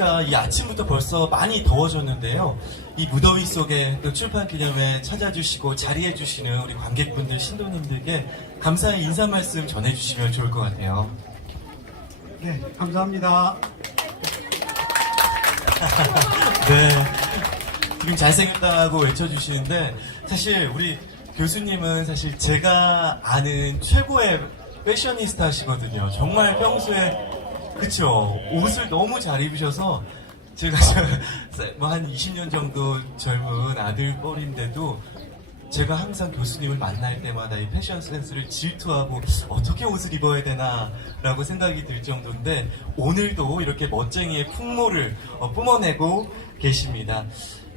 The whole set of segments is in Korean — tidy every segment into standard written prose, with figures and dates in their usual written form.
날씨가 이 아침부터 벌써 많이 더워졌는데요. 이 무더위 속에 또 출판 기념회 찾아주시고 자리해주시는 우리 관객분들, 신도님들께 감사의 인사 말씀 전해주시면 좋을 것 같아요. 네, 감사합니다. 네. 지금 잘생겼다고 외쳐주시는데, 사실 우리 교수님은 사실 제가 아는 최고의 패셔니스타시거든요. 정말 평소에, 그쵸. 옷을 너무 잘 입으셔서, 제가 뭐 한 20년 정도 젊은 아들뻘인데도 제가 항상 교수님을 만날 때마다 이 패션 센스를 질투하고 어떻게 옷을 입어야 되나 라고 생각이 들 정도인데, 오늘도 이렇게 멋쟁이의 풍모를 뿜어내고 계십니다.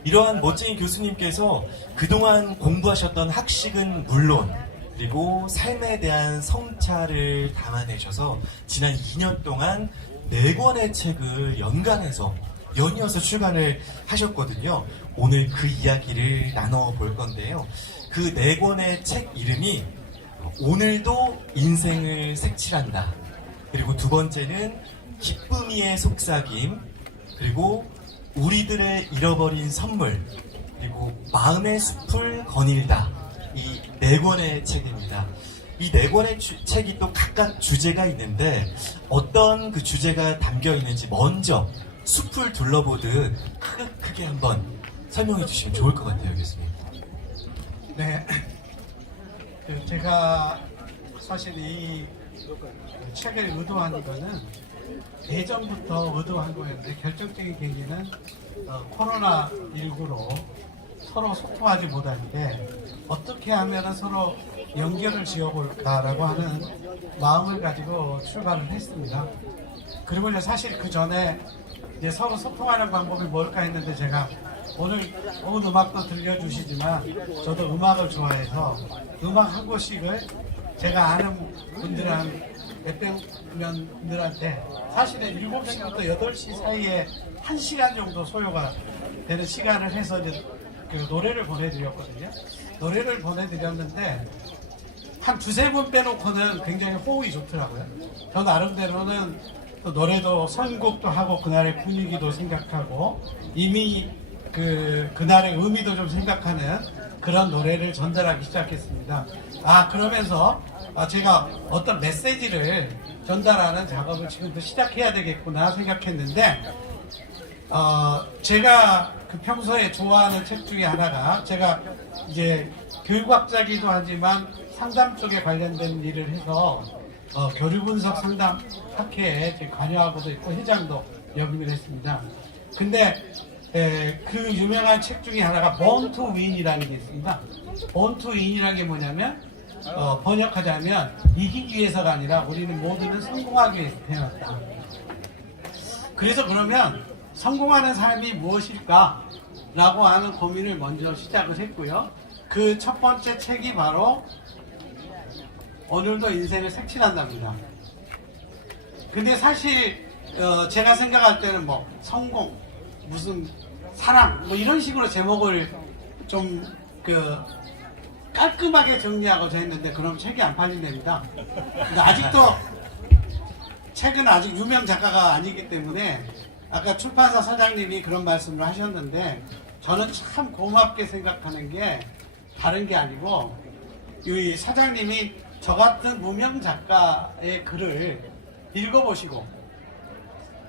이러한 멋쟁이 교수님께서 그동안 공부하셨던 학식은 물론, 그리고 삶에 대한 성찰을 담아내셔서 지난 2년 동안 4권의 책을 연이어서 출간을 하셨거든요. 오늘 그 이야기를 나눠볼 건데요. 그 4권의 책 이름이 오늘도 인생을 색칠한다. 그리고 두 번째는 기쁨이의 속삭임. 그리고 우리들의 잃어버린 선물. 그리고 마음의 숲을 거닐다. 이 4권의 책입니다. 이 4권의 책이 또 각각 주제가 있는데 어떤 그 주제가 담겨 있는지 먼저 숲을 둘러보듯 크게 한번 설명해 주시면 좋을 것 같아요, 교수님. 네, 제가 사실 이 책을 의도한 거는 예전부터 의도한 거였는데 결정적인 계기는 코로나19로 서로 소통하지 못할 때 어떻게 하면 서로 연결을 지어볼까라고 하는 마음을 가지고 출발을 했습니다. 그리고 이제 사실 그 전에 이제 서로 소통하는 방법이 뭘까 했는데 제가 오늘 좋은 음악도 들려주시지만 저도 음악을 좋아해서 음악 한 곡씩을 제가 아는 분들 한 몇백 명들한테 사실은 7시부터 8시 사이에 1시간 정도 소요가 되는 시간을 해서 이제 그 노래를 보내드렸거든요. 노래를 보내드렸는데 한 2-3분 빼놓고는 굉장히 호응이 좋더라고요. 저 나름대로는 또 노래도 선곡도 하고 그날의 분위기도 생각하고 이미 그날의 의미도 좀 생각하는 그런 노래를 전달하기 시작했습니다. 그러면서 제가 어떤 메시지를 전달하는 작업을 지금부터 시작해야 되겠구나 생각했는데 제가 그 평소에 좋아하는 책 중에 하나가 제가 이제 교육학자기도 하지만 상담 쪽에 관련된 일을 해서 교류분석 상담 학회에 관여하고도 있고 회장도 역임을 했습니다. 근데 그 유명한 책 중에 하나가 Born to Win이라는 게 있습니다. Born to Win이라는 게 뭐냐면 번역하자면 이기기 위해서가 아니라 우리는 모두는 성공하기 위해서 태어났다. 그래서 그러면 성공하는 삶이 무엇일까? 라고 하는 고민을 먼저 시작을 했고요. 그 첫 번째 책이 바로 오늘도 인생을 색칠한답니다. 근데 사실 제가 생각할 때는 뭐 성공, 무슨 사랑 뭐 이런 식으로 제목을 좀 깔끔하게 정리하고자 했는데 그럼 책이 안 팔린답니다. 근데 아직도 책은 아직 유명 작가가 아니기 때문에 아까 출판사 사장님이 그런 말씀을 하셨는데 저는 참 고맙게 생각하는 게 다른 게 아니고 이 사장님이 저 같은 무명 작가의 글을 읽어보시고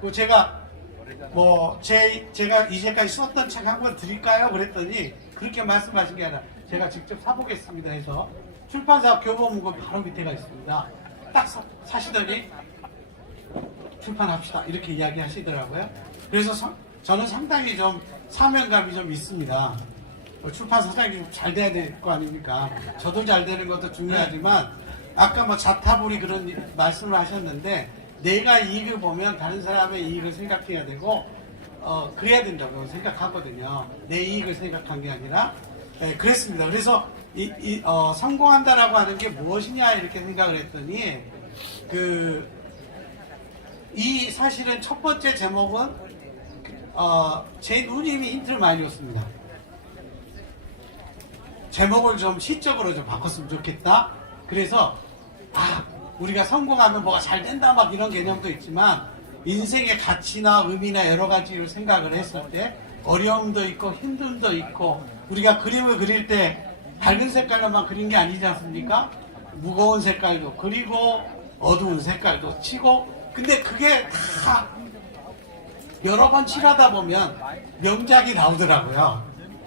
그 제가 제가 이제까지 썼던 책 한 권 드릴까요? 그랬더니 그렇게 말씀하신 게 아니라 제가 직접 사보겠습니다 해서 출판사 교보문고 바로 밑에가 있습니다. 딱 사시더니 출판합시다 이렇게 이야기하시더라고요. 그래서 저는 상당히 좀 사명감이 좀 있습니다. 출판 사장이 좀 잘 돼야 될 거 아닙니까? 저도 잘 되는 것도 중요하지만 아까 자타불이 그런 말씀을 하셨는데 내가 이익을 보면 다른 사람의 이익을 생각해야 되고 그래야 된다고 생각하거든요. 내 이익을 생각한 게 아니라 그랬습니다. 그래서 성공한다라고 하는 게 무엇이냐 이렇게 생각을 했더니 이 사실은 첫 번째 제목은 제 누님이 힌트를 많이 줬습니다. 제목을 좀 시적으로 좀 바꿨으면 좋겠다. 그래서 우리가 성공하면 뭐가 잘 된다 막 이런 개념도 있지만 인생의 가치나 의미나 여러 가지를 생각을 했을 때 어려움도 있고 힘듦도 있고 우리가 그림을 그릴 때 밝은 색깔로만 그린 게 아니지 않습니까? 무거운 색깔도 그리고 어두운 색깔도 치고 근데 그게 다 여러 번 칠하다 보면 명작이 나오더라고요.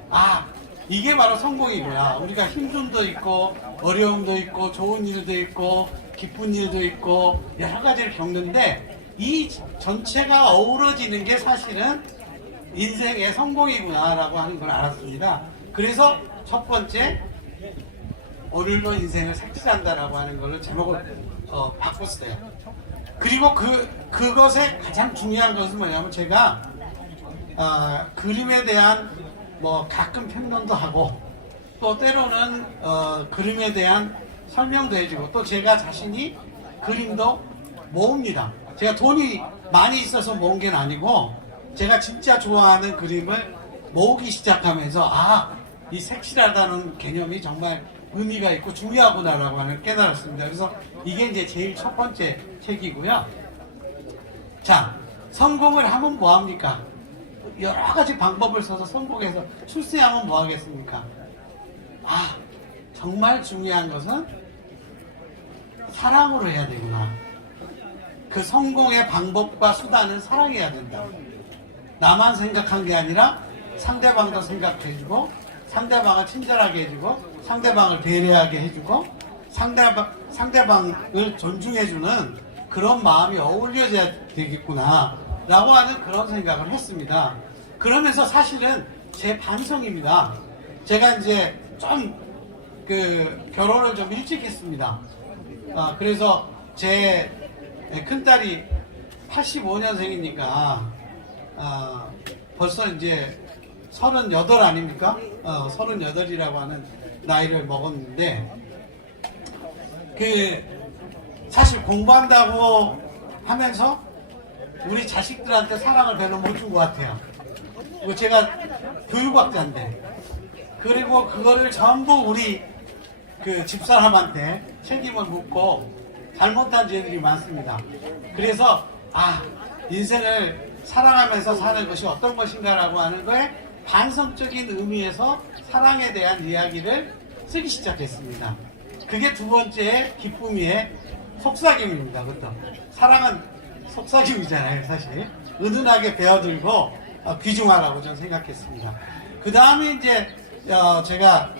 아, 이게 바로 성공이구나. 우리가 힘듦도 있고 어려움도 있고 좋은 일도 있고 기쁜 일도 있고 여러 가지를 겪는데 이 전체가 어우러지는 게 사실은 인생의 성공이구나라고 하는 걸 알았습니다. 그래서 첫 번째 오늘도 인생을 색칠한다라고 하는 걸로 제목을 바꿨어요. 그리고 그것의 가장 중요한 것은 뭐냐면 제가 그림에 대한 뭐 가끔 평론도 하고 또 때로는 그림에 대한 설명도 해주고 또 제가 자신이 그림도 모읍니다. 제가 돈이 많이 있어서 모은 게 아니고 제가 진짜 좋아하는 그림을 모으기 시작하면서 이 색칠하다는 개념이 정말 의미가 있고 중요하구나라고 하는 깨달았습니다. 그래서 이게 이제 제일 첫 번째 책이고요. 자, 성공을 하면 뭐합니까? 여러 가지 방법을 써서 성공해서 출세하면 뭐하겠습니까? 정말 중요한 것은 사랑으로 해야 되구나. 그 성공의 방법과 수단은 사랑해야 된다. 나만 생각한 게 아니라 상대방도 생각해주고 상대방을 친절하게 해주고 상대방을 배려하게 해주고 상대방을 존중해주는 그런 마음이 어울려져야 되겠구나 라고 하는 그런 생각을 했습니다. 그러면서 사실은 제 반성입니다. 제가 이제 좀 결혼을 좀 일찍 했습니다. 그래서 제 큰딸이 85년생이니까 벌써 이제 38 아닙니까? 38이라고 하는 나이를 먹었는데 사실 공부한다고 하면서 우리 자식들한테 사랑을 별로 못 준 것 같아요. 제가 교육학자인데 그리고 그거를 전부 우리 집사람한테 책임을 묻고 잘못한 죄들이 많습니다. 그래서 인생을 사랑하면서 사는 것이 어떤 것인가라고 하는 거에 반성적인 의미에서 사랑에 대한 이야기를 쓰기 시작했습니다. 그게 두 번째 기쁨이의 속삭임입니다. 그것도 사랑은 속삭임이잖아요. 사실 은은하게 베어들고 귀중하라고 저는 생각했습니다. 그 다음에 이제 제가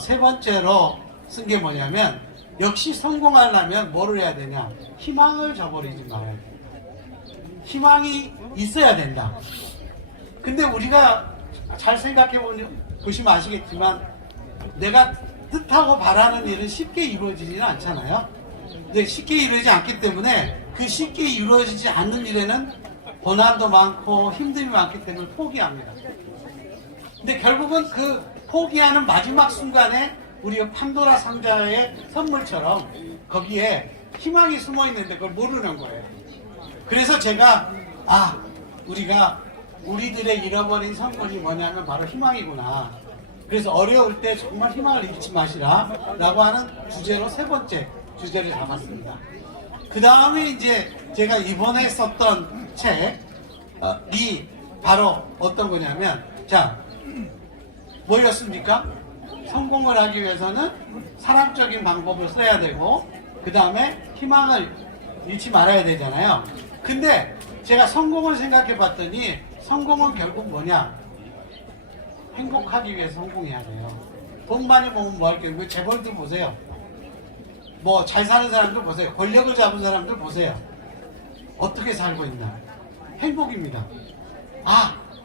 세 번째로 쓴 게 뭐냐면 역시 성공하려면 뭐를 해야 되냐? 희망을 저버리지 말아야 돼. 희망이 있어야 된다. 근데 우리가 잘 생각해 보시면 아시겠지만 내가 뜻하고 바라는 일은 쉽게 이루어지지는 않잖아요. 근데 쉽게 이루어지지 않기 때문에 그 쉽게 이루어지지 않는 일에는 고난도 많고 힘듦이 많기 때문에 포기합니다. 근데 결국은 그 포기하는 마지막 순간에 우리 판도라 상자의 선물처럼 거기에 희망이 숨어 있는데 그걸 모르는 거예요. 그래서 제가 우리들의 잃어버린 선물이 뭐냐면 바로 희망이구나. 그래서 어려울 때 정말 희망을 잃지 마시라 라고 하는 주제로 세 번째 주제를 잡았습니다. 그 다음에 이제 제가 이번에 썼던 책이 바로 어떤 거냐면 뭐였습니까? 성공을 하기 위해서는 사랑적인 방법을 써야 되고 그 다음에 희망을 잃지 말아야 되잖아요. 근데 제가 성공을 생각해 봤더니 성공은 결국 뭐냐? 행복하기 위해서 성공해야 돼요. 돈 많이 모으면 뭐 할게요? 재벌들 보세요. 뭐 잘 사는 사람들 보세요. 권력을 잡은 사람들 보세요. 어떻게 살고 있나? 행복입니다.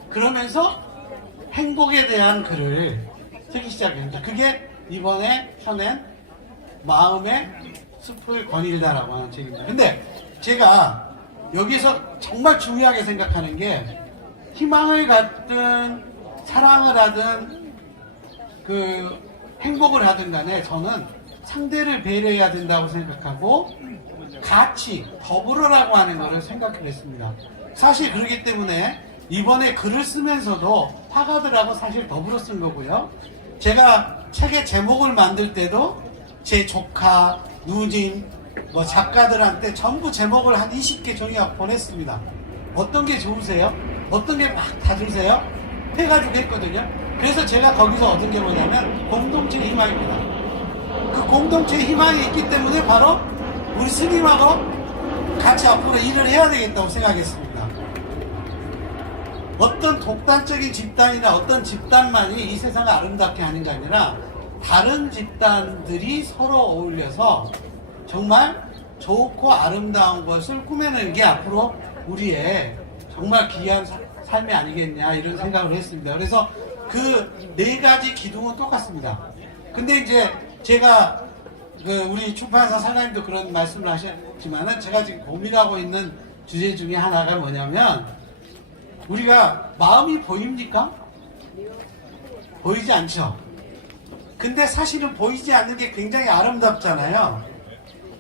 그러면서 행복에 대한 글을 쓰기 시작합니다. 그게 이번에 펴낸 마음의 숲을 거닐다라고 하는 책입니다. 근데 제가 여기서 정말 중요하게 생각하는 게 희망을 갖든 사랑을 하든 행복을 하든 간에 저는 상대를 배려해야 된다고 생각하고 같이 더불어라고 하는 것을 생각을 했습니다. 사실 그렇기 때문에 이번에 글을 쓰면서도 화가들하고 사실 더불어 쓴 거고요. 제가 책의 제목을 만들 때도 제 조카, 누님, 뭐 작가들한테 전부 제목을 한 20개 종이가 보냈습니다. 어떤 게 좋으세요? 어떤 게 막 다 좋으세요? 해가지고 했거든요. 그래서 제가 거기서 얻은 게 뭐냐면 공동체 희망입니다. 그 공동체 희망이 있기 때문에 바로 우리 스님하고 같이 앞으로 일을 해야 되겠다고 생각했습니다. 어떤 독단적인 집단이나 어떤 집단만이 이 세상을 아름답게 하는 게 아니라 다른 집단들이 서로 어울려서 정말 좋고 아름다운 것을 꾸며내는 게 앞으로 우리의 정말 귀한 삶이 아니겠냐 이런 생각을 했습니다. 그래서 그 네 가지 기둥은 똑같습니다. 근데 이제 제가 우리 출판사 사장님도 그런 말씀을 하셨지만은 제가 지금 고민하고 있는 주제 중에 하나가 뭐냐면 우리가 마음이 보입니까? 보이지 않죠? 근데 사실은 보이지 않는 게 굉장히 아름답잖아요.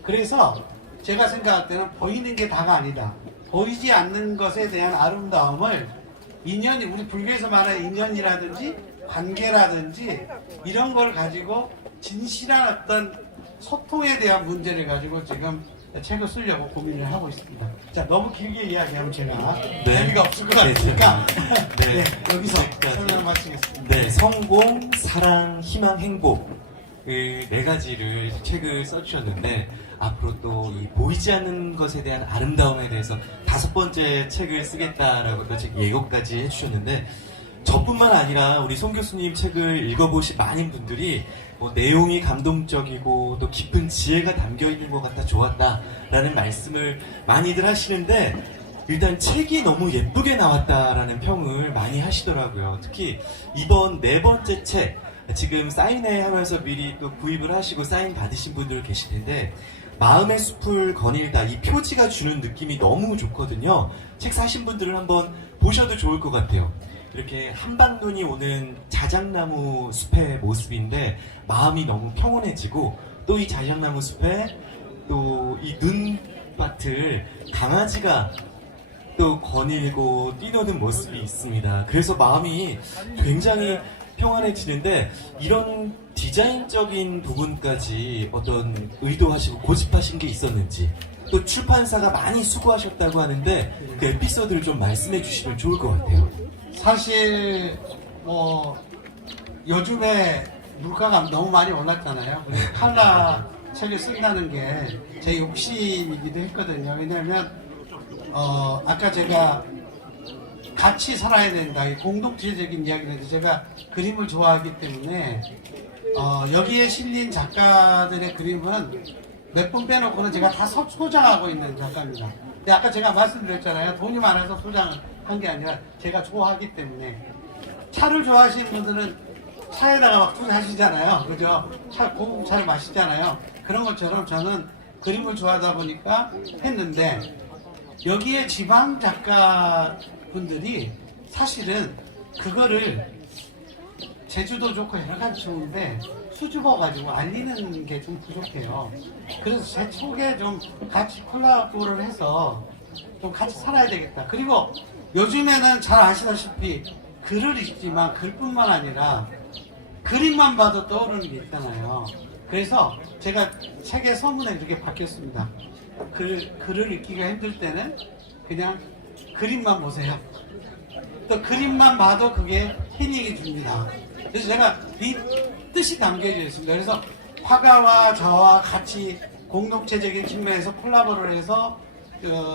그래서 제가 생각할 때는 보이는 게 다가 아니다. 보이지 않는 것에 대한 아름다움을 인연이, 우리 불교에서 말하는 인연이라든지 관계라든지 이런 걸 가지고 진실한 어떤 소통에 대한 문제를 가지고 지금 책을 쓰려고 고민을 하고 있습니다. 자, 너무 길게 이야기하면 제가 재미가 없을 것 같으니까 네. 여기서 설명을 마치겠습니다. 네, 성공, 사랑, 희망, 행복 네 가지를 책을 써주셨는데 앞으로 또 이 보이지 않는 것에 대한 아름다움에 대해서 5번째 책을 쓰겠다라고 또 책 예고까지 해주셨는데 저뿐만 아니라 우리 송 교수님 책을 읽어보신 많은 분들이 뭐 내용이 감동적이고 또 깊은 지혜가 담겨 있는 것 같아 좋았다라는 말씀을 많이들 하시는데 일단 책이 너무 예쁘게 나왔다라는 평을 많이 하시더라고요. 특히 이번 4번째 책 지금 사인회 하면서 미리 또 구입을 하시고 사인 받으신 분들 계실 텐데 마음의 숲을 거닐다 이 표지가 주는 느낌이 너무 좋거든요. 책 사신 분들은 한번 보셔도 좋을 것 같아요. 이렇게 한방눈이 오는 자작나무 숲의 모습인데 마음이 너무 평온해지고 또 이 자작나무 숲에 또 이 눈밭을 강아지가 또 거닐고 뛰노는 모습이 있습니다. 그래서 마음이 굉장히 평안해지는데 이런 디자인적인 부분까지 어떤 의도하시고 고집하신 게 있었는지 또 출판사가 많이 수고하셨다고 하는데 그 에피소드를 좀 말씀해 주시면 좋을 것 같아요. 사실 뭐 요즘에 물가가 너무 많이 올랐잖아요. 그래서 칼라 책을 쓴다는 게 제 욕심이기도 했거든요. 왜냐하면 아까 제가 같이 살아야 된다. 이 공동체적인 이야기인데 제가 그림을 좋아하기 때문에 여기에 실린 작가들의 그림은 몇 분 빼놓고는 제가 다 소장하고 있는 작가입니다. 근데 아까 제가 말씀드렸잖아요. 돈이 많아서 소장을 한 게 아니라 제가 좋아하기 때문에. 차를 좋아하시는 분들은 차에다가 막 투자하시잖아요. 그죠? 고급 차를 마시잖아요. 그런 것처럼 저는 그림을 좋아하다 보니까 했는데 여기에 지방 작가분들이 사실은 그거를 제주도 좋고 여러 가지 좋은데 수줍어가지고 알리는 게 좀 부족해요. 그래서 제 속에 좀 같이 콜라보를 해서 좀 같이 살아야 되겠다. 그리고 요즘에는 잘 아시다시피 글을 읽지만 글뿐만 아니라 그림만 봐도 떠오르는 게 있잖아요. 그래서 제가 책의 서문에 이렇게 바뀌었습니다. 글을 읽기가 힘들 때는 그냥 그림만 보세요. 또 그림만 봐도 그게 힐링이 줍니다. 그래서 제가 이 뜻이 담겨져 있습니다. 그래서 화가와 저와 같이 공동체적인 측면에서 콜라보를 해서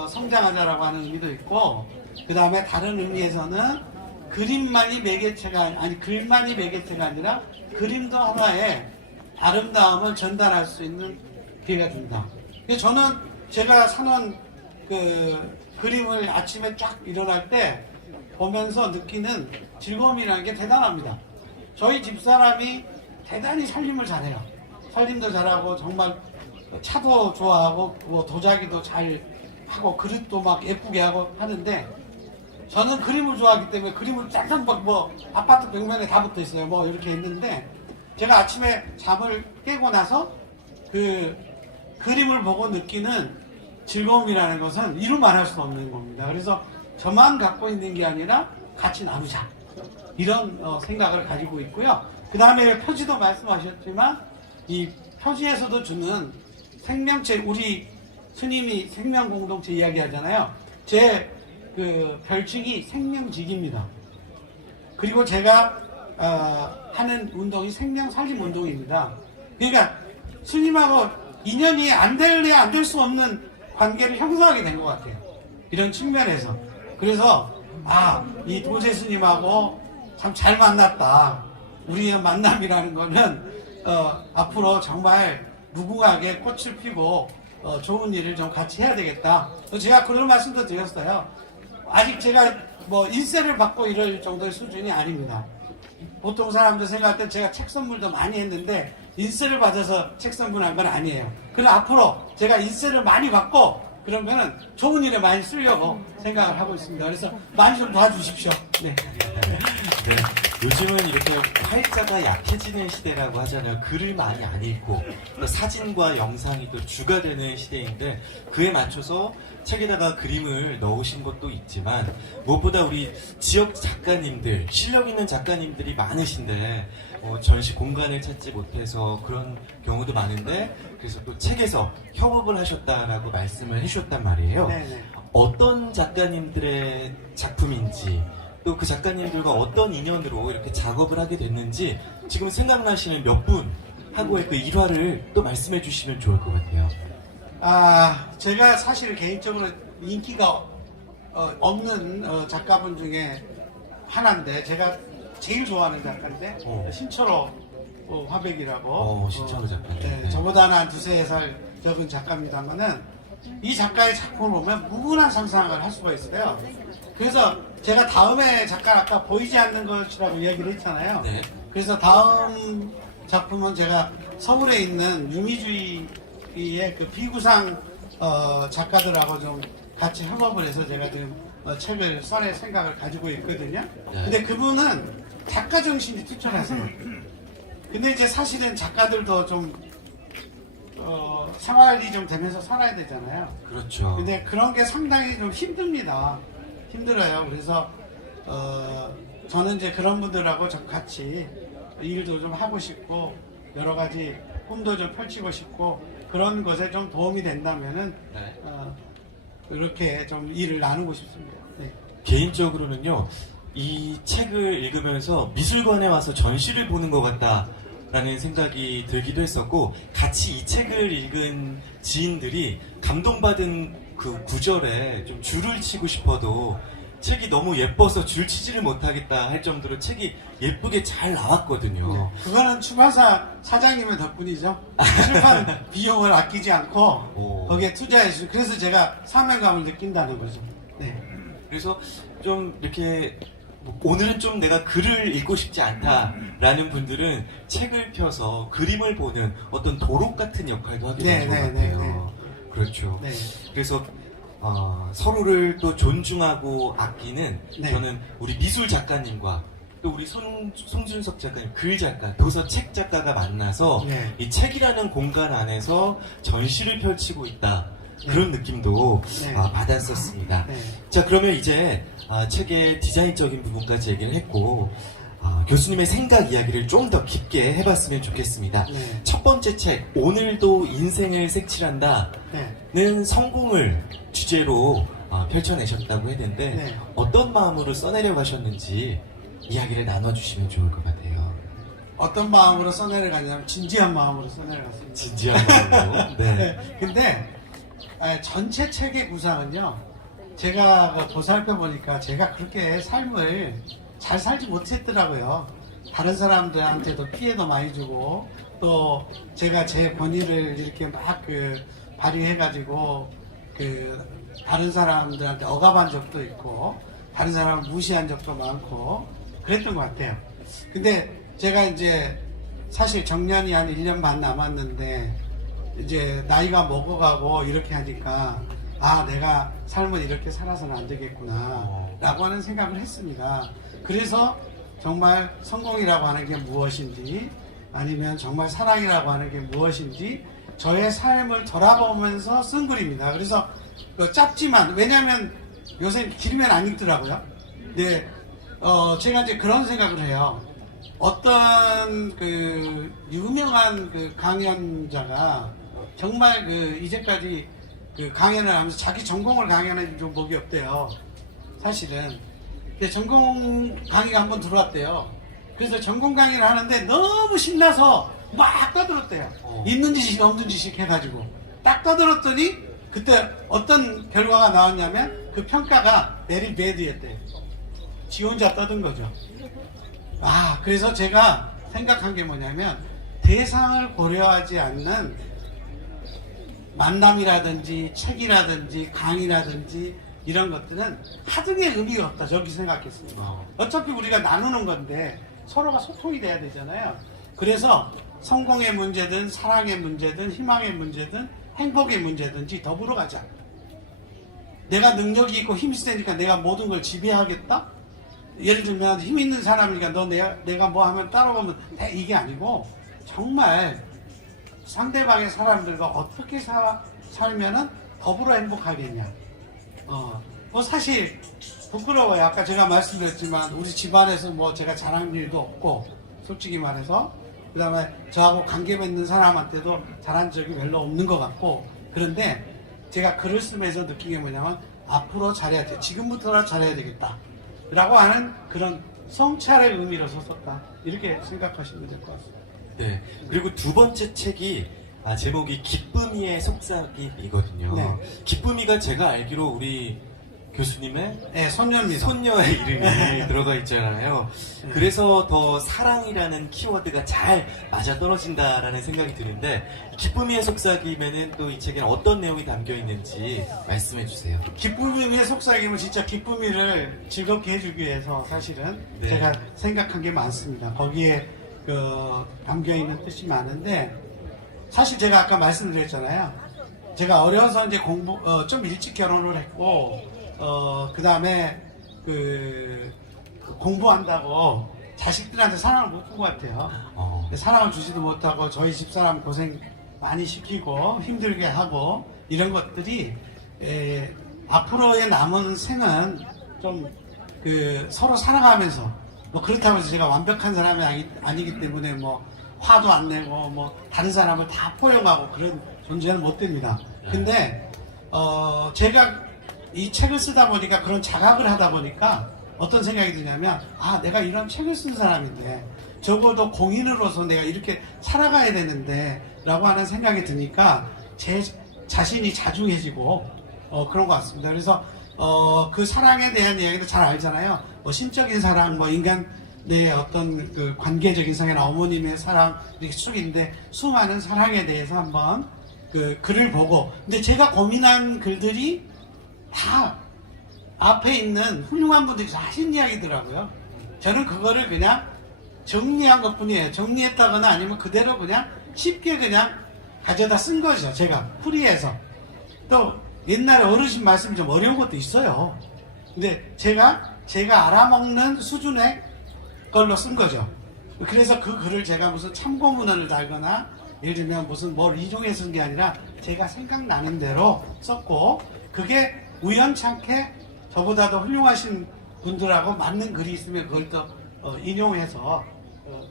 성장하자라고 하는 의미도 있고, 그 다음에 다른 의미에서는 그림만이 매개체가 글만이 매개체가 아니라 그림도 하나의 아름다움을 전달할 수 있는 기회가 준다. 그래서 저는 제가 사놓은 그림을 아침에 쫙 일어날 때 보면서 느끼는 즐거움이라는 게 대단합니다. 저희 집사람이 대단히 살림을 잘해요. 살림도 잘하고 정말 차도 좋아하고 뭐 도자기도 잘 하고 그릇도 막 예쁘게 하고 하는데 저는 그림을 좋아하기 때문에 그림을 쫙쫙 뭐 아파트 벽면에 다 붙어 있어요. 뭐 이렇게 있는데 제가 아침에 잠을 깨고 나서 그 그림을 보고 느끼는 즐거움이라는 것은 이루 말할 수 없는 겁니다. 그래서 저만 갖고 있는 게 아니라 같이 나누자. 이런 생각을 가지고 있고요. 그 다음에 표지도 말씀하셨지만 이 표지에서도 주는 생명체, 우리 스님이 생명공동체 이야기 하잖아요. 제 그 별칭이 생명직입니다. 그리고 제가 하는 운동이 생명살림 운동입니다. 그러니까 스님하고 인연이 안 될래 안 될 수 없는 관계를 형성하게 된 것 같아요. 이런 측면에서. 그래서 이 도재 스님하고 참 잘 만났다. 우리의 만남이라는 거는 앞으로 정말 무궁하게 꽃을 피고 좋은 일을 좀 같이 해야 되겠다. 제가 그런 말씀도 드렸어요. 아직 제가 뭐 인세를 받고 이럴 정도의 수준이 아닙니다. 보통 사람들 생각할 때 제가 책 선물도 많이 했는데 인세를 받아서 책 선물한 건 아니에요. 그럼 앞으로 제가 인세를 많이 받고 그러면은 좋은 일에 많이 쓰려고 생각을 하고 있습니다. 그래서 많이 좀 도와주십시오. 네. 네, 요즘은 이렇게 활자가 약해지는 시대라고 하잖아요. 글을 많이 안 읽고 또 사진과 영상이 또 주가 되는 시대인데 그에 맞춰서 책에다가 그림을 넣으신 것도 있지만 무엇보다 우리 지역 작가님들, 실력 있는 작가님들이 많으신데 전시 공간을 찾지 못해서 그런 경우도 많은데 그래서 또 책에서 협업을 하셨다라고 말씀을 해주셨단 말이에요. 네네. 어떤 작가님들의 작품인지 또 그 작가님들과 어떤 인연으로 이렇게 작업을 하게 됐는지 지금 생각나시는 몇 분하고의 그 일화를 또 말씀해 주시면 좋을 것 같아요. 제가 사실 개인적으로 인기가 없는 작가분 중에 하나인데 제가 제일 좋아하는 작가인데 신철호 화백이라고 신철호 작가님. 네, 저보다는 한 두세 살 적은 작가입니다만은 이 작가의 작품을 보면 무분한 상상을 할 수가 있어요. 그래서 제가 다음에 작가 아까 보이지 않는 것이라고 이야기를 했잖아요. 네. 그래서 다음 작품은 제가 서울에 있는 유미주의의 그 비구상 작가들하고 좀 같이 협업을 해서 제가 지금 책을 써낼 생각을 가지고 있거든요. 네. 근데 그분은 작가 정신이 투철하세요. 근데 이제 사실은 작가들도 좀 생활이 좀 되면서 살아야 되잖아요. 그렇죠. 근데 그런 게 상당히 좀 힘듭니다. 힘들어요. 그래서 저는 이제 그런 분들하고 좀 같이 일도 좀 하고 싶고 여러 가지 꿈도 좀 펼치고 싶고 그런 것에 좀 도움이 된다면은 네. 이렇게 좀 일을 나누고 싶습니다. 네. 개인적으로는요, 이 책을 읽으면서 미술관에 와서 전시를 보는 것 같다라는 생각이 들기도 했었고, 같이 이 책을 읽은 지인들이 감동받은 그 구절에 좀 줄을 치고 싶어도 책이 너무 예뻐서 줄 치지를 못하겠다 할 정도로 책이 예쁘게 잘 나왔거든요. 그거는 출판사 사장님의 덕분이죠. 출판 비용을 아끼지 않고 거기에 투자해 주시고 그래서 제가 사명감을 느낀다는 거죠. 네. 그래서 좀 이렇게 오늘은 좀 내가 글을 읽고 싶지 않다라는 분들은 책을 펴서 그림을 보는 어떤 도록 같은 역할도 하게 되는 것 같아요. 그렇죠. 네. 그래서 서로를 또 존중하고 아끼는 네. 저는 우리 미술 작가님과 또 우리 송준석 작가님, 글 작가, 도서 책 작가가 만나서 네. 이 책이라는 공간 안에서 전시를 펼치고 있다. 네. 그런 느낌도 네. 받았었습니다. 네. 자, 그러면 이제 책의 디자인적인 부분까지 얘기를 했고 교수님의 생각 이야기를 좀 더 깊게 해봤으면 좋겠습니다. 네. 첫 번째 책, 오늘도 인생을 색칠한다는 네. 성공을 주제로 펼쳐내셨다고 했는데 네. 어떤 마음으로 써내려 가셨는지 이야기를 나눠주시면 좋을 것 같아요. 어떤 마음으로 써내려가냐면 진지한 마음으로 써내려갔습니다. 진지한 마음으로. 네. 근데 전체 책의 구상은요. 제가 보살펴 보니까 제가 그렇게 삶을 잘 살지 못했더라고요. 다른 사람들한테도 피해도 많이 주고 또 제가 제 권위를 이렇게 막 발휘해가지고 다른 사람들한테 억압한 적도 있고 다른 사람을 무시한 적도 많고 그랬던 것 같아요. 근데 제가 이제 사실 정년이 한 1년 반 남았는데 이제 나이가 먹어가고 이렇게 하니까 내가 삶을 이렇게 살아서는 안 되겠구나 라고 하는 생각을 했습니다. 그래서 정말 성공이라고 하는 게 무엇인지 아니면 정말 사랑이라고 하는 게 무엇인지 저의 삶을 돌아보면서 쓴 글입니다. 그래서 짧지만 왜냐하면 요새 길면 안 읽더라고요. 근데 제가 이제 그런 생각을 해요. 어떤 유명한 강연자가 정말 그 이제까지 그 강연을 하면서 자기 전공을 강연한 좀 목이 없대요. 사실은. 근데 전공 강의가 한번 들어왔대요. 그래서 전공 강의를 하는데 너무 신나서 막 떠들었대요. 있는 지식 없는 지식 해가지고 딱 떠들었더니 그때 어떤 결과가 나왔냐면 그 평가가 베리 배드였대요. 지 혼자 떠든 거죠. 아, 그래서 제가 생각한 게 뭐냐면 대상을 고려하지 않는 만남이라든지 책이라든지 강의라든지 이런 것들은 하등의 의미가 없다. 저기 생각했습니다. 어차피 우리가 나누는 건데 서로가 소통이 돼야 되잖아요. 그래서 성공의 문제든 사랑의 문제든 희망의 문제든 행복의 문제든지 더불어 가자. 내가 능력이 있고 힘이 세니까 내가 모든 걸 지배하겠다? 예를 들면 힘 있는 사람이니까 너 내가 뭐 하면 따라가면 돼. 이게 아니고 정말 상대방의 사람들과 어떻게 살면은 더불어 행복하겠냐. 뭐 사실 부끄러워요. 아까 제가 말씀드렸지만 우리 집안에서 뭐 제가 잘한 일도 없고 솔직히 말해서 그 다음에 저하고 관계 맺는 사람한테도 잘한 적이 별로 없는 것 같고 그런데 제가 글을 쓰면서 느낀 게 뭐냐면 앞으로 잘해야 돼. 지금부터라도 잘해야 되겠다. 라고 하는 그런 성찰의 의미로 썼다. 이렇게 생각하시면 될 것 같습니다. 네. 그리고 두 번째 책이 제목이 기쁨이의 속삭임이거든요. 네. 기쁨이가 제가 알기로 우리 교수님의 네, 손녀입니다. 손녀의 이름이 들어가 있잖아요. 그래서 더 사랑이라는 키워드가 잘 맞아떨어진다라는 생각이 드는데 기쁨이의 속삭임에는 또 이 책에는 어떤 내용이 담겨 있는지 말씀해 주세요. 기쁨이의 속삭임은 진짜 기쁨이를 즐겁게 해주기 위해서 사실은 네. 제가 생각한 게 많습니다. 거기에 그 담겨 있는 뜻이 많은데 사실 제가 아까 말씀드렸잖아요. 제가 어려서 이제 좀 일찍 결혼을 했고 그 다음에 공부한다고 자식들한테 사랑을 못 준 것 같아요. 사랑을 주지도 못하고 저희 집사람 고생 많이 시키고 힘들게 하고 이런 것들이 앞으로의 남은 생은 좀 서로 사랑하면서 뭐 그렇다고 해서 제가 완벽한 사람이 아니기 때문에 뭐 화도 안 내고 뭐 다른 사람을 다 포용하고 그런 존재는 못 됩니다. 근데 제가 이 책을 쓰다 보니까 그런 자각을 하다 보니까 어떤 생각이 드냐면 내가 이런 책을 쓴 사람인데 적어도 공인으로서 내가 이렇게 살아가야 되는데 라고 하는 생각이 드니까 제 자신이 자중해지고 그런 것 같습니다. 그래서 그 사랑에 대한 이야기도 잘 알잖아요. 뭐 심적인 사랑, 뭐 인간의 어떤 그 관계적인 사랑이나 어머님의 사랑 이렇게 쭉 있는데 수많은 사랑에 대해서 한번 그 글을 보고 근데 제가 고민한 글들이 다 앞에 있는 훌륭한 분들이 하신 이야기더라고요. 저는 그거를 그냥 정리한 것 뿐이에요. 정리했다거나 아니면 그대로 그냥 쉽게 그냥 가져다 쓴 거죠. 제가 풀이해서. 또 옛날에 어르신 말씀이 좀 어려운 것도 있어요. 근데 제가 알아먹는 수준의 걸로 쓴 거죠. 그래서 그 글을 제가 무슨 참고문헌을 달거나 예를 들면 무슨 뭘 이종해서 쓴 게 아니라 제가 생각나는 대로 썼고 그게 우연찮게 저보다도 훌륭하신 분들하고 맞는 글이 있으면 그걸 또 인용해서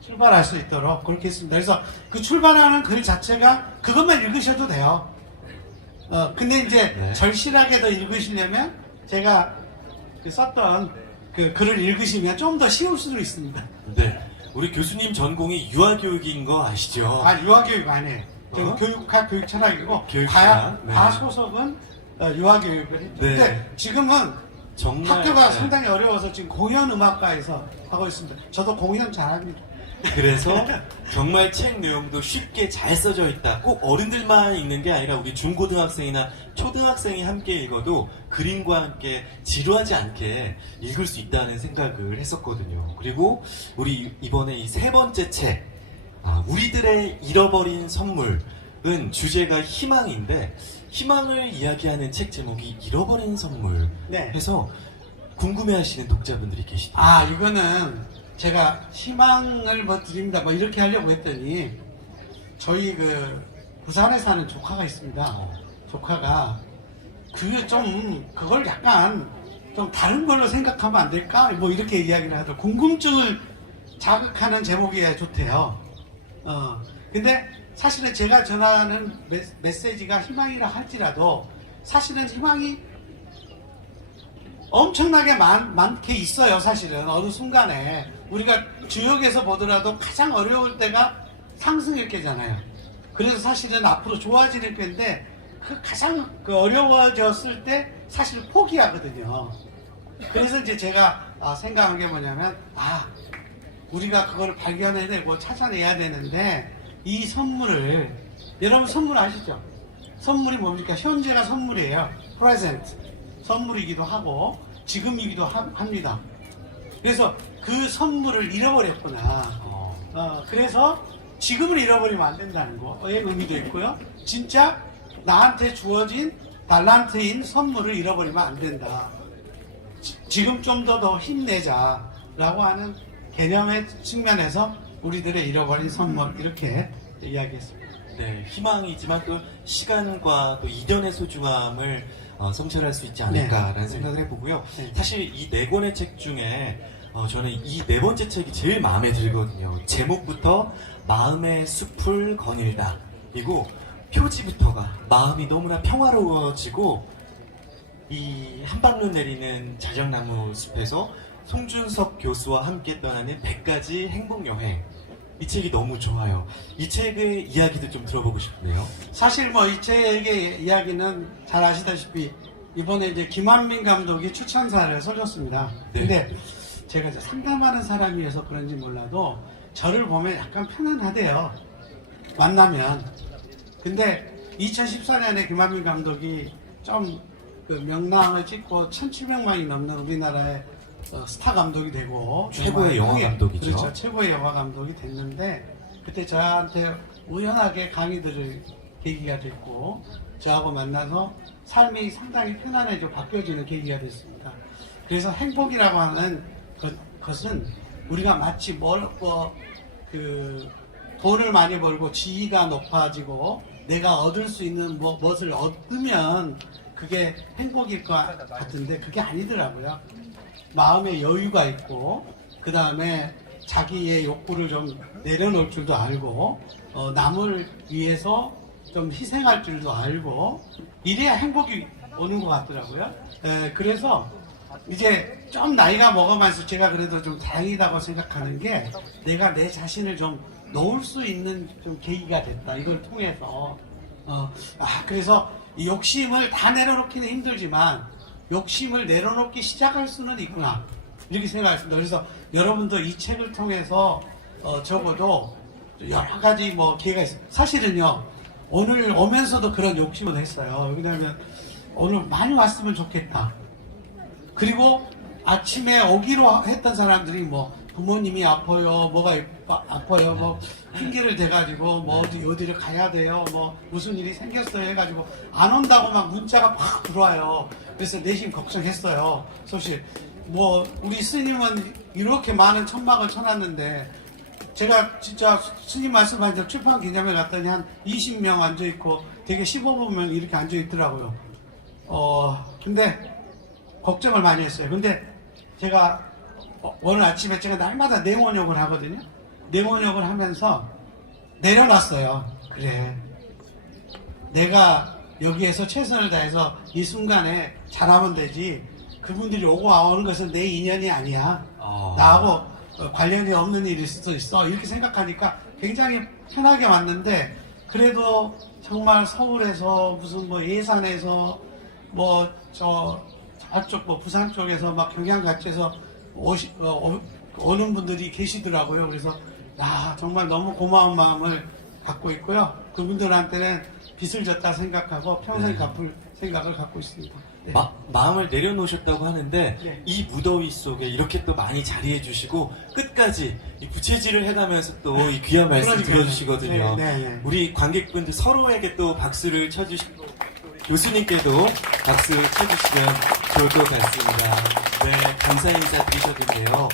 출발할 수 있도록 그렇게 했습니다. 그래서 그 출발하는 글 자체가 그것만 읽으셔도 돼요. 근데 이제 네. 절실하게 더 읽으시려면 제가 썼던 그 글을 읽으시면 좀 더 쉬울 수도 있습니다. 네. 우리 교수님 전공이 유아교육인 거 아시죠? 유아교육 아니에요. 저는 교육학, 교육철학이고 교육철학, 네. 과소속은 유아교육을 했죠. 네. 근데 지금은 정말 학교가 네. 상당히 어려워서 지금 공연음악과에서 하고 있습니다. 저도 공연 잘합니다. 그래서 정말 책 내용도 쉽게 잘 써져 있다. 꼭 어른들만 읽는 게 아니라 우리 중고등학생이나 초등학생이 함께 읽어도 그림과 함께 지루하지 않게 읽을 수 있다는 생각을 했었거든요. 그리고 우리 이번에 이 세 번째 책, 우리들의 잃어버린 선물은 주제가 희망인데 희망을 이야기하는 책 제목이 잃어버린 선물 네. 해서 궁금해하시는 독자분들이 계시더라고요. 이거는 제가 희망을 뭐 드립니다. 뭐 이렇게 하려고 했더니 저희 부산에 사는 조카가 있습니다. 조카가 그걸 약간 좀 다른 걸로 생각하면 안 될까? 뭐 이렇게 이야기를 하더라고요. 궁금증을 자극하는 제목이야 좋대요. 근데 사실은 제가 전하는 메시지가 희망이라 할지라도 사실은 희망이 엄청나게 많게 있어요. 사실은 어느 순간에 우리가 주역에서 보더라도 가장 어려울 때가 상승일 때잖아요. 그래서 사실은 앞으로 좋아지는 때인데 그 가장 어려워졌을 때 사실 포기하거든요. 그래서 이제 제가 생각한 게 뭐냐면 우리가 그걸 발견해내고 찾아내야 되는데 이 선물을 여러분 선물 아시죠? 선물이 뭡니까? 현재가 선물이에요. present 선물이기도 하고 지금이기도 합니다. 그래서 그 선물을 잃어버렸구나. 그래서 지금을 잃어버리면 안 된다는 거의 의미도 있고요. 진짜 나한테 주어진 달란트인 선물을 잃어버리면 안 된다. 지금 좀 더 힘내자라고 하는 개념의 측면에서 우리들의 잃어버린 선물 이렇게 이야기했습니다. 네, 희망이지만 또 시간과 또 이전의 소중함을 성찰할 수 있지 않을까라는 생각을 해보고요. 네. 사실 이 네 권의 책 중에 저는 이 네 번째 책이 제일 마음에 들거든요. 제목부터 마음의 숲을 거닐다. 그리고 표지부터가 마음이 너무나 평화로워지고 이 한방눈 내리는 자작나무 숲에서 송준석 교수와 함께 떠나는 100가지 행복여행. 이 책이 너무 좋아요. 이 책의 이야기도 좀 들어보고 싶네요. 사실 뭐 이 책의 이야기는 잘 아시다시피 이번에 이제 김한민 감독이 추천사를 써줬습니다. 네. 근데 제가 이제 상담하는 사람이어서 그런지 몰라도 저를 보면 약간 편안하대요. 만나면. 근데 2014년에 김한민 감독이 좀 그 명랑을 찍고 1,700만이 넘는 우리나라의 스타 감독이 되고 최고의 영화 감독이죠. 그렇죠. 최고의 영화 감독이 됐는데 그때 저한테 우연하게 강의 들을 계기가 됐고 저하고 만나서 삶이 상당히 편안해져 바뀌어지는 계기가 됐습니다. 그래서 행복이라고 하는 것은 우리가 마치 돈을 많이 벌고 지위가 높아지고 내가 얻을 수 있는 무엇을 얻으면 그게 행복일 것 같은데 그게 아니더라고요. 마음에 여유가 있고 그 다음에 자기의 욕구를 좀 내려놓을 줄도 알고 남을 위해서 좀 희생할 줄도 알고 이래야 행복이 오는 것 같더라고요. 그래서 이제 좀 나이가 먹어가면서 제가 그래도 좀 다행이라고 생각하는 게 내가 내 자신을 좀 놓을 수 있는 좀 계기가 됐다. 이걸 통해서 그래서 이 욕심을 다 내려놓기는 힘들지만 욕심을 내려놓기 시작할 수는 있구나 이렇게 생각했습니다. 그래서 여러분도 이 책을 통해서 적어도 여러 가지 기회가 있어요. 사실은요 오늘 오면서도 그런 욕심을 했어요. 왜냐하면 오늘 많이 왔으면 좋겠다. 그리고 아침에 오기로 했던 사람들이 부모님이 아파요, 뭐가 아파요, 핑계를 대가지고 어디를 가야 돼요, 무슨 일이 생겼어요 해가지고 안 온다고 막 문자가 막 들어와요. 그래서 내심 걱정했어요. 사실 우리 스님은 이렇게 많은 천막을 쳐놨는데 제가 진짜 스님 말씀하신 적 출판 기념회 갔더니 한 20명 앉아있고 되게 15명 이렇게 앉아있더라고요. 근데 걱정을 많이 했어요. 근데 제가 오늘 아침에 제가 날마다 내원욕을 하거든요. 내원욕을 하면서 내려놨어요. 그래. 내가 여기에서 최선을 다해서 이 순간에 잘하면 되지. 그분들이 오고 나오는 것은 내 인연이 아니야. 나하고 관련이 없는 일일 수도 있어. 이렇게 생각하니까 굉장히 편하게 왔는데 그래도 정말 서울에서 무슨 예산에서 저쪽 부산 쪽에서 막 경양같이에서 오는 분들이 계시더라고요. 그래서 정말 너무 고마운 마음을 갖고 있고요. 그분들한테는 빚을 졌다 생각하고 평생 갚을 생각을 갖고 있습니다. 네. 마음을 내려놓으셨다고 하는데 네. 이 무더위 속에 이렇게 또 많이 자리해 주시고 끝까지 이 부채질을 해가면서 또 이 귀한 말씀 그러니까요. 들어주시거든요. 네. 우리 관객분들 서로에게 또 박수를 쳐주시고 교수님께도 박수 쳐주시면 좋을 것 같습니다. 네, 감사 인사 드리셨는데요.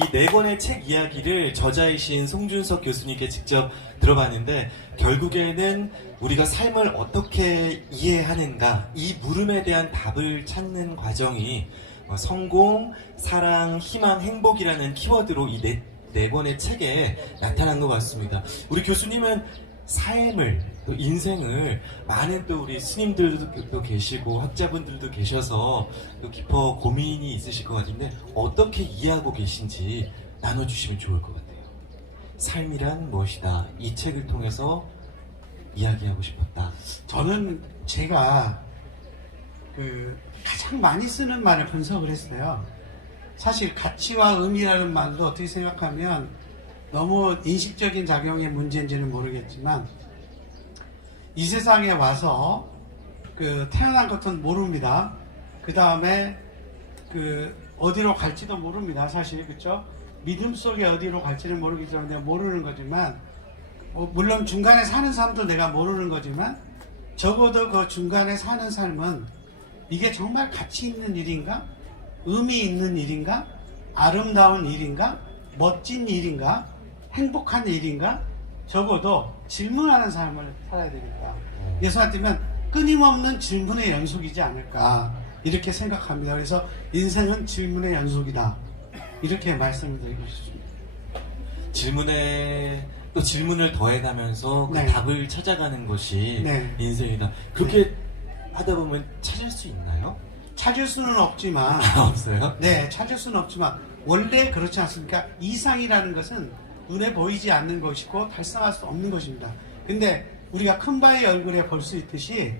이 네 권의 책 이야기를 저자이신 송준석 교수님께 직접 들어봤는데 결국에는 우리가 삶을 어떻게 이해하는가 이 물음에 대한 답을 찾는 과정이 성공, 사랑, 희망, 행복이라는 키워드로 이 네 권의 책에 나타난 것 같습니다. 우리 교수님은 삶을 또 인생을 많은 또 우리 스님들도 계시고 학자분들도 계셔서 또 깊어 고민이 있으실 것 같은데 어떻게 이해하고 계신지 나눠주시면 좋을 것 같아요. 삶이란 무엇이다. 이 책을 통해서 이야기하고 싶었다. 저는 제가 그 가장 많이 쓰는 말을 분석을 했어요. 사실 가치와 의미라는 말도 어떻게 생각하면 너무 인식적인 작용의 문제인지는 모르겠지만 이 세상에 와서 그 태어난 것은 모릅니다. 그 다음에 그 어디로 갈지도 모릅니다. 사실 그렇죠? 믿음 속에 어디로 갈지는 모르겠지만 내가 모르는 거지만 물론 중간에 사는 삶도 내가 모르는 거지만 적어도 그 중간에 사는 삶은 이게 정말 가치 있는 일인가? 의미 있는 일인가? 아름다운 일인가? 멋진 일인가? 행복한 일인가? 적어도 질문하는 삶을 살아야 되겠다. 예수한테면 끊임없는 질문의 연속이지 않을까 이렇게 생각합니다. 그래서 인생은 질문의 연속이다. 이렇게 말씀을 드리고 싶습니다. 질문에 또 질문을 더해가면서 그 네. 답을 찾아가는 것이 네. 인생이다. 그렇게 하다 보면 찾을 수 있나요? 찾을 수는 없지만 없어요? 네, 찾을 수는 없지만 원래 그렇지 않습니까? 이상이라는 것은 눈에 보이지 않는 것이고 달성할 수 없는 것입니다. 근데 우리가 큰 바위 얼굴에 볼 수 있듯이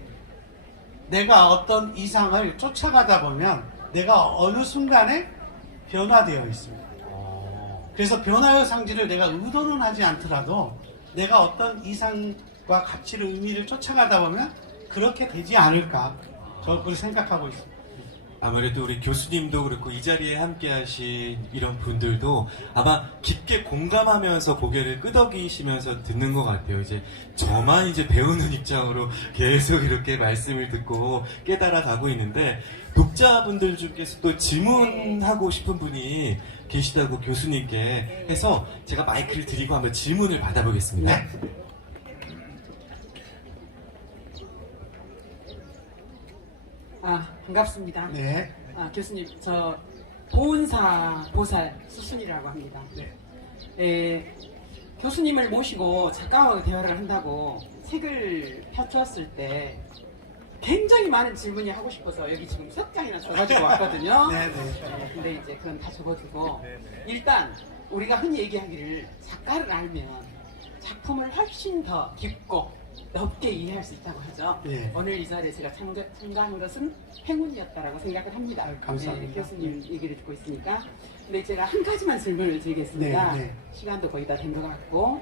내가 어떤 이상을 쫓아가다 보면 내가 어느 순간에 변화되어 있습니다. 그래서 변화의 상지를 내가 의도는 하지 않더라도 내가 어떤 이상과 가치를 의미를 쫓아가다 보면 그렇게 되지 않을까 저 그걸 생각하고 있습니다. 아무래도 우리 교수님도 그렇고 이 자리에 함께 하신 이런 분들도 아마 깊게 공감하면서 고개를 끄덕이시면서 듣는 것 같아요. 이제 저만 이제 배우는 입장으로 계속 이렇게 말씀을 듣고 깨달아 가고 있는데 독자분들 중에서 또 질문하고 싶은 분이 계시다고 교수님께 해서 제가 마이크를 드리고 한번 질문을 받아보겠습니다. 네. 반갑습니다. 네. 교수님, 저 보은사 보살 수순이라고 합니다. 네. 교수님을 모시고 작가와 대화를 한다고 책을 펴주었을 때 굉장히 많은 질문이 하고 싶어서 여기 지금 석 장이나 줘가지고 왔거든요. 네. 근데 이제 그건 다 적어두고 일단 우리가 흔히 얘기하기를 작가를 알면 작품을 훨씬 더 깊고 넓게 이해할 수 있다고 하죠. 예. 오늘 이 자리에 제가 참가한 것은 행운이었다라고 생각을 합니다. 감사합니다. 교수님 얘기를 듣고 있으니까. 근데 제가 한 가지만 질문을 드리겠습니다. 네. 시간도 거의 다 된 것 같고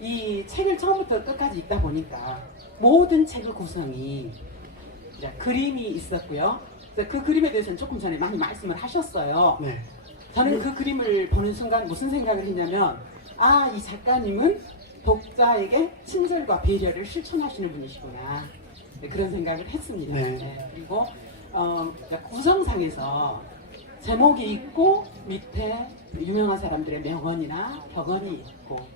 이 책을 처음부터 끝까지 읽다 보니까 모든 책의 구성이 그림이 있었고요. 그래서 그 그림에 대해서는 조금 전에 많이 말씀을 하셨어요. 네. 저는 그 그림을 보는 순간 무슨 생각을 했냐면 이 작가님은 독자에게 친절과 배려를 실천하시는 분이시구나. 그런 생각을 했습니다. 네. 그리고 구성상에서 제목이 있고 밑에 유명한 사람들의 명언이나 격언이 있고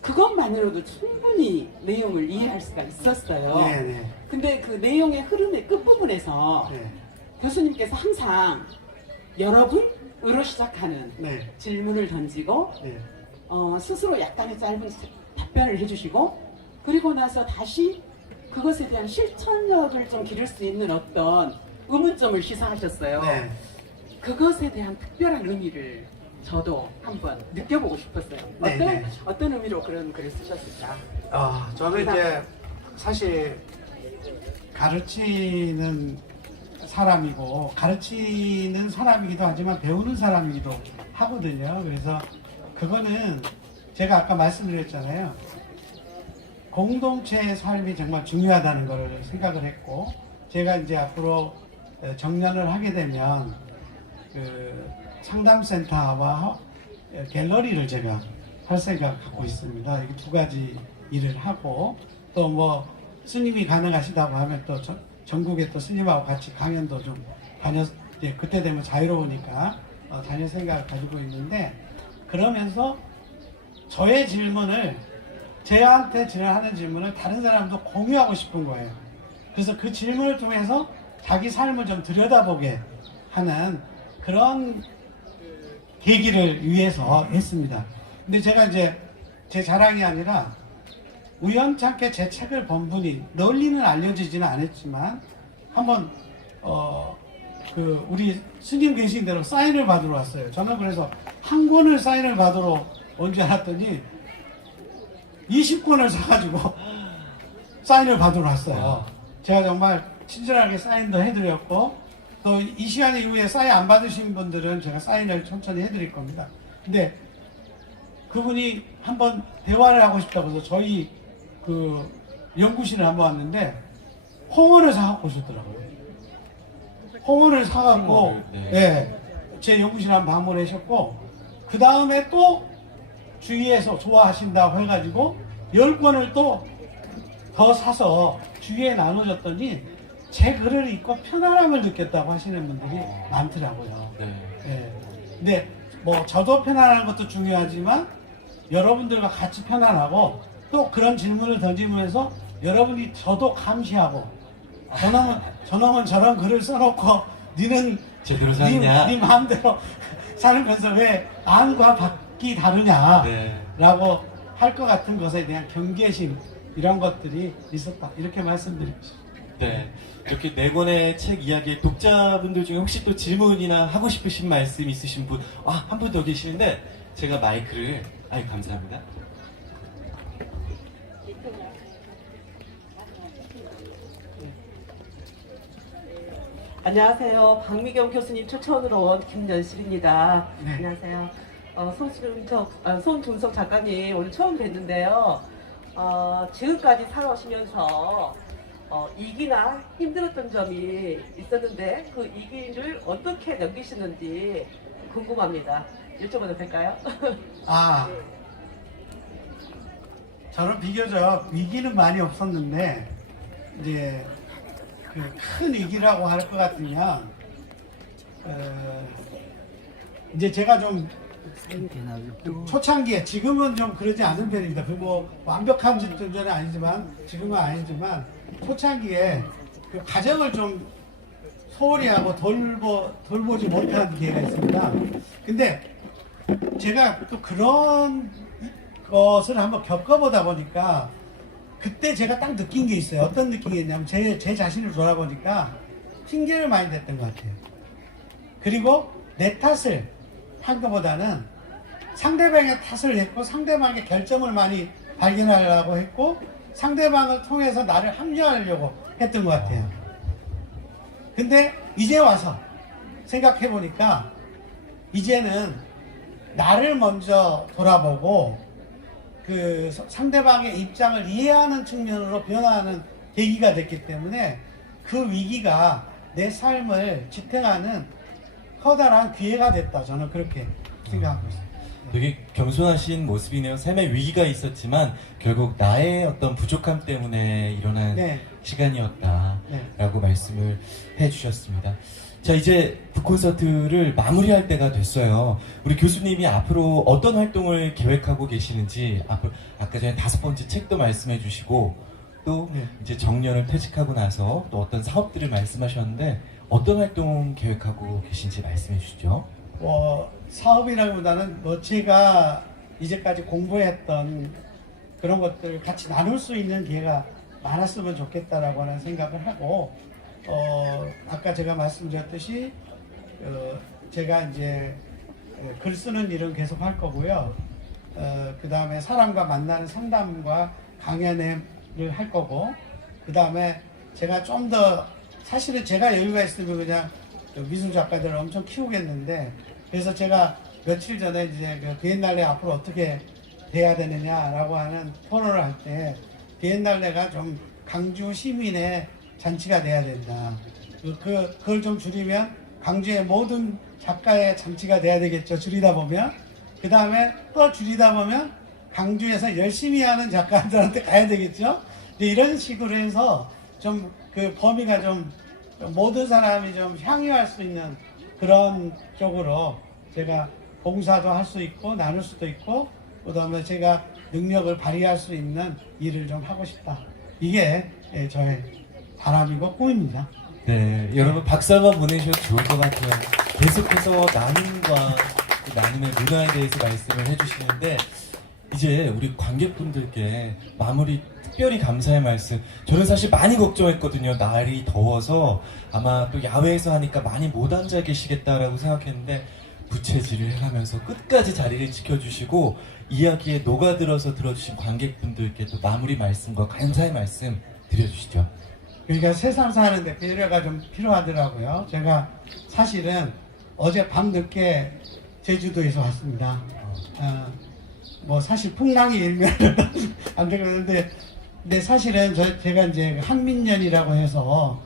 그것만으로도 충분히 내용을 이해할 수가 있었어요. 네. 근데 그 내용의 흐름의 끝부분에서 네. 교수님께서 항상 여러분으로 시작하는 네. 질문을 던지고 네. 스스로 약간의 짧은 답변을 해주시고 그리고 나서 다시 그것에 대한 실천력을 좀 기를 수 있는 어떤 의문점을 시사하셨어요. 네. 그것에 대한 특별한 의미를 저도 한번 느껴보고 싶었어요. 네. 어떤 의미로 그런 글을 쓰셨을까? 저는 이제 사실 가르치는 사람이고 가르치는 사람이기도 하지만 배우는 사람이기도 하거든요. 그래서 그거는 제가 아까 말씀드렸잖아요. 공동체의 삶이 정말 중요하다는 걸 생각을 했고 제가 이제 앞으로 정년을 하게 되면 그 상담센터와 갤러리를 제가 할 생각 갖고 있습니다. 이게 두 가지 일을 하고 또 뭐 스님이 가능하시다고 하면 또 전국에 또 스님하고 같이 강연도 좀 그때 되면 자유로우니까 다닐 생각을 가지고 있는데 그러면서 저의 질문을 저한테 하는 질문을 다른 사람도 공유하고 싶은 거예요. 그래서 그 질문을 통해서 자기 삶을 좀 들여다보게 하는 그런 계기를 위해서 했습니다. 근데 제가 이제 제 자랑이 아니라 우연찮게 제 책을 본 분이 널리는 알려지지는 않았지만 한번 우리 스님 계신 대로 사인을 받으러 왔어요. 저는 그래서 한 권을 사인을 받으러 온 줄 알았더니 20권을 사가지고 사인을 받으러 왔어요. 제가 정말 친절하게 사인도 해드렸고 또 이 시간 이후에 사인 안 받으신 분들은 제가 사인을 천천히 해드릴 겁니다. 근데 그분이 한번 대화를 하고 싶다고 해서 저희 그 연구실에 한번 왔는데 홍어를 사갖고 오셨더라고요. 홍어를 사갖고 예, 제 연구실에 한번 방문하셨고 그 다음에 또 주위에서 좋아하신다고 해가지고 10권을 또 더 사서 주위에 나눠줬더니 제 글을 읽고 편안함을 느꼈다고 하시는 분들이 많더라고요. 예. 근데 뭐 저도 편안한 것도 중요하지만 여러분들과 같이 편안하고 또 그런 질문을 던지면서 여러분이 저도 감시하고 저놈은 저런 글을 써놓고 니는 제대로 샀냐? 네 마음대로 살면서 왜 안과 밖이 다르냐 라고 할 것 같은 것에 대한 경계심 이런 것들이 있었다 이렇게 말씀드리고 싶습니다. 네. 이렇게 네 권의 책 이야기에 독자분들 중에 혹시 또 질문이나 하고 싶으신 말씀 있으신 분, 한 분 더 계시는데 제가 마이크를, 감사합니다. 안녕하세요. 박미경 교수님 추천으로 온 김연실입니다. 네. 안녕하세요. 손중석 작가님 오늘 처음 뵀는데요. 지금까지 살아오시면서 이기나 힘들었던 점이 있었는데 그 이기를 어떻게 넘기시는지 궁금합니다. 여쭤봐도 될까요? 저는 비교적 위기는 많이 없었는데 이제 그 큰 위기라고 할 것 같으면 이제 제가 좀 초창기에 지금은 좀 그러지 않은 편입니다. 그리고 완벽한 전은 아니지만 지금은 아니지만 초창기에 그 가정을 좀 소홀히 하고 돌보지 못한 기회가 있습니다. 근데 제가 또 그런 것을 한번 겪어보다 보니까 그때 제가 딱 느낀 게 있어요. 어떤 느낌이었냐면 제 자신을 돌아보니까 핑계를 많이 댔던 것 같아요. 그리고 내 탓을 한 것보다는 상대방의 탓을 했고 상대방의 결점을 많이 발견하려고 했고 상대방을 통해서 나를 합리화하려고 했던 것 같아요. 근데 이제 와서 생각해 보니까 이제는 나를 먼저 돌아보고 그 상대방의 입장을 이해하는 측면으로 변화하는 계기가 됐기 때문에 그 위기가 내 삶을 지탱하는 커다란 기회가 됐다. 저는 그렇게 생각하고 있습니다. 되게 겸손하신 모습이네요. 삶에 위기가 있었지만 결국 나의 어떤 부족함 때문에 일어난 시간이었다라고 말씀을 해주셨습니다. 자, 이제 북콘서트를 마무리할 때가 됐어요. 우리 교수님이 앞으로 어떤 활동을 계획하고 계시는지, 아까 전에 5번째 책도 말씀해 주시고, 또 이제 정년을 퇴직하고 나서 또 어떤 사업들을 말씀하셨는데, 어떤 활동 계획하고 계신지 말씀해 주시죠. 사업이라기보다는 제가 이제까지 공부했던 그런 것들을 같이 나눌 수 있는 기회가 많았으면 좋겠다라고 하는 생각을 하고, 아까 제가 말씀드렸듯이 제가 이제 글 쓰는 일은 계속 할 거고요. 그 다음에 사람과 만나는 상담과 강연을 할 거고, 그 다음에 제가 좀 더 사실은 제가 여유가 있으면 그냥 미술 작가들을 엄청 키우겠는데, 그래서 제가 며칠 전에 이제 그 비엔날레 앞으로 어떻게 돼야 되느냐라고 하는 토론을 할 때 비엔날레가 좀 강주 시민의 잔치가 돼야 된다. 그걸 좀 줄이면 강주의 모든 작가의 잔치가 돼야 되겠죠. 줄이다 보면. 그 다음에 또 줄이다 보면 강주에서 열심히 하는 작가들한테 가야 되겠죠. 이런 식으로 해서 좀 그 범위가 좀 모든 사람이 좀 향유할 수 있는 그런 쪽으로 제가 봉사도 할 수 있고 나눌 수도 있고, 그 다음에 제가 능력을 발휘할 수 있는 일을 좀 하고 싶다. 이게 저의 바람이고 꿈입니다. 네, 여러분 박수 한번 보내주셔도 좋을 것 같아요. 계속해서 나눔과 나눔의 문화에 대해서 말씀을 해주시는데, 이제 우리 관객분들께 마무리 특별히 감사의 말씀. 저는 사실 많이 걱정했거든요. 날이 더워서 아마 또 야외에서 하니까 많이 못 앉아 계시겠다라고 생각했는데 부채질을 해가면서 끝까지 자리를 지켜주시고 이야기에 녹아들어서 들어주신 관객분들께 또 마무리 말씀과 감사의 말씀 드려주시죠. 그러니까 세상 사는데 배려가 좀 필요하더라고요. 제가 사실은 어제 밤늦게 제주도에서 왔습니다. 뭐 사실 풍랑이 일면 안 되겠는데, 근데 사실은 제가 이제 한민년이라고 해서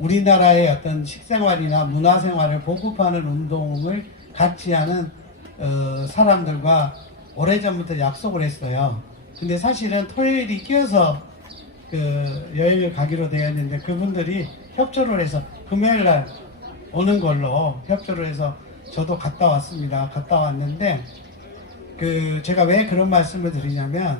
우리나라의 어떤 식생활이나 문화생활을 보급하는 운동을 같이 하는 사람들과 오래전부터 약속을 했어요. 근데 사실은 토요일이 끼어서 여행을 가기로 되었는데 그분들이 협조를 해서 금요일날 오는 걸로 협조를 해서 저도 갔다 왔습니다. 갔다 왔는데 제가 왜 그런 말씀을 드리냐면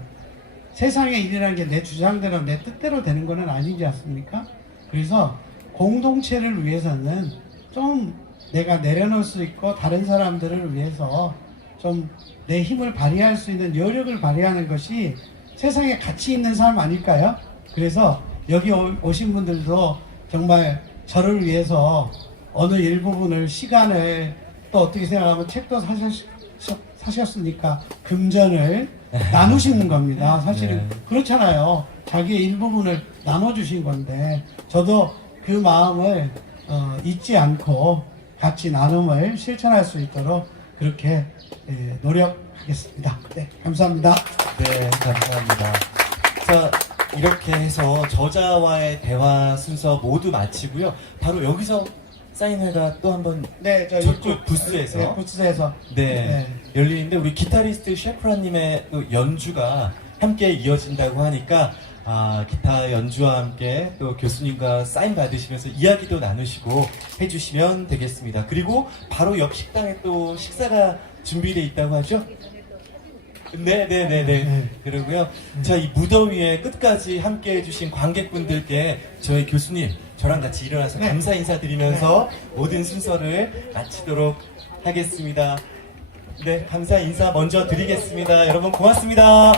세상의 일이라는 게 내 주장대로 내 뜻대로 되는 거는 아니지 않습니까? 그래서 공동체를 위해서는 좀 내가 내려놓을 수 있고 다른 사람들을 위해서 좀 내 힘을 발휘할 수 있는 여력을 발휘하는 것이 세상에 가치 있는 삶 아닐까요? 그래서 여기 오신 분들도 정말 저를 위해서 어느 일부분을 시간을 또 어떻게 생각하면 책도 사셨으니까 금전을 나누시는 겁니다. 사실은 그렇잖아요. 자기의 일부분을 나눠주신 건데 저도 그 마음을 잊지 않고 같이 나눔을 실천할 수 있도록 그렇게 노력하겠습니다. 네, 감사합니다. 네, 감사합니다. 자, 이렇게 해서 저자와의 대화 순서 모두 마치고요. 바로 여기서 사인회가 또 한번 네, 저쪽 부스에서 네, 부스에서 네, 열리는데 우리 기타리스트 셰프라님의 또 연주가 함께 이어진다고 하니까 기타 연주와 함께 또 교수님과 사인 받으시면서 이야기도 나누시고 해주시면 되겠습니다. 그리고 바로 옆 식당에 또 식사가 준비되어 있다고 하죠? 네네네네. 그러고요. 자, 이 무더위에 끝까지 함께 해주신 관객분들께 저희 교수님, 저랑 같이 일어나서 감사 인사드리면서 모든 순서를 마치도록 하겠습니다. 네, 감사 인사 먼저 드리겠습니다. 여러분 고맙습니다.